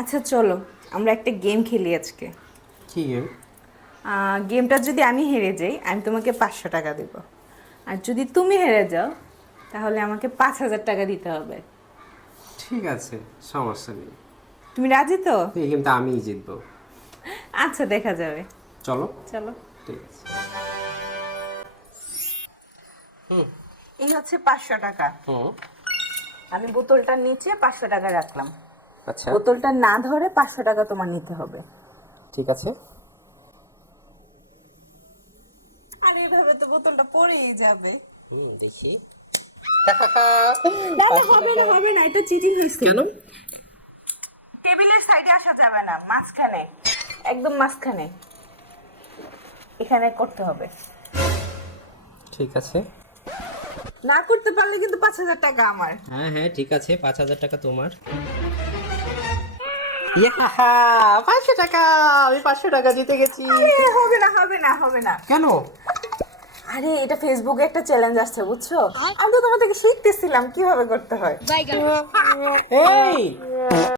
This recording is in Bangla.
আচ্ছা চলো আমরা একটা গেম খেলি আজকে। কি গেম? গেমটা যদি আমি হেরে যাই আমি তোমাকে 500 টাকা দেব, আর যদি তুমি হেরে যাও তাহলে আমাকে 5,000 টাকা দিতে হবে। ঠিক আছে, সমস্যা নেই। তুমি রাজি তো? এই গেমটা আমিই জিতবো। আচ্ছা দেখা যাবে। চলো। চলো। ঠিক আছে। এই হচ্ছে 500 টাকা। হুম। আমি বোতলটার নিচে 500 টাকা রাখলাম। আচ্ছা, বোতলটা না ধরে 500 টাকা তোমার নিতে হবে। ঠিক আছে। আর এভাবে তো বোতলটা পড়েই যাবে। দেখি। না না, হবে না হবে না, এটা চিটিং হয়েছে। কেন? টেবিলের সাইডে আসা যাবে না, মাঝখানে, একদম মাঝখানে, এখানে করতে হবে। ঠিক আছে। না করতে পারলে কিন্তু 5,000 টাকা আমার। হ্যাঁ হ্যাঁ, ঠিক আছে, 5,000 টাকা তোমার। 500 টাকা! আমি 500 টাকা জিতে গেছি। আরে হবে না হবে না হবে না। কেন? আরে এটা ফেসবুকে একটা চ্যালেঞ্জ আসছে বুঝছো, আমি তো তোমার থেকে শিখতেছিলাম কিভাবে করতে হয়। এই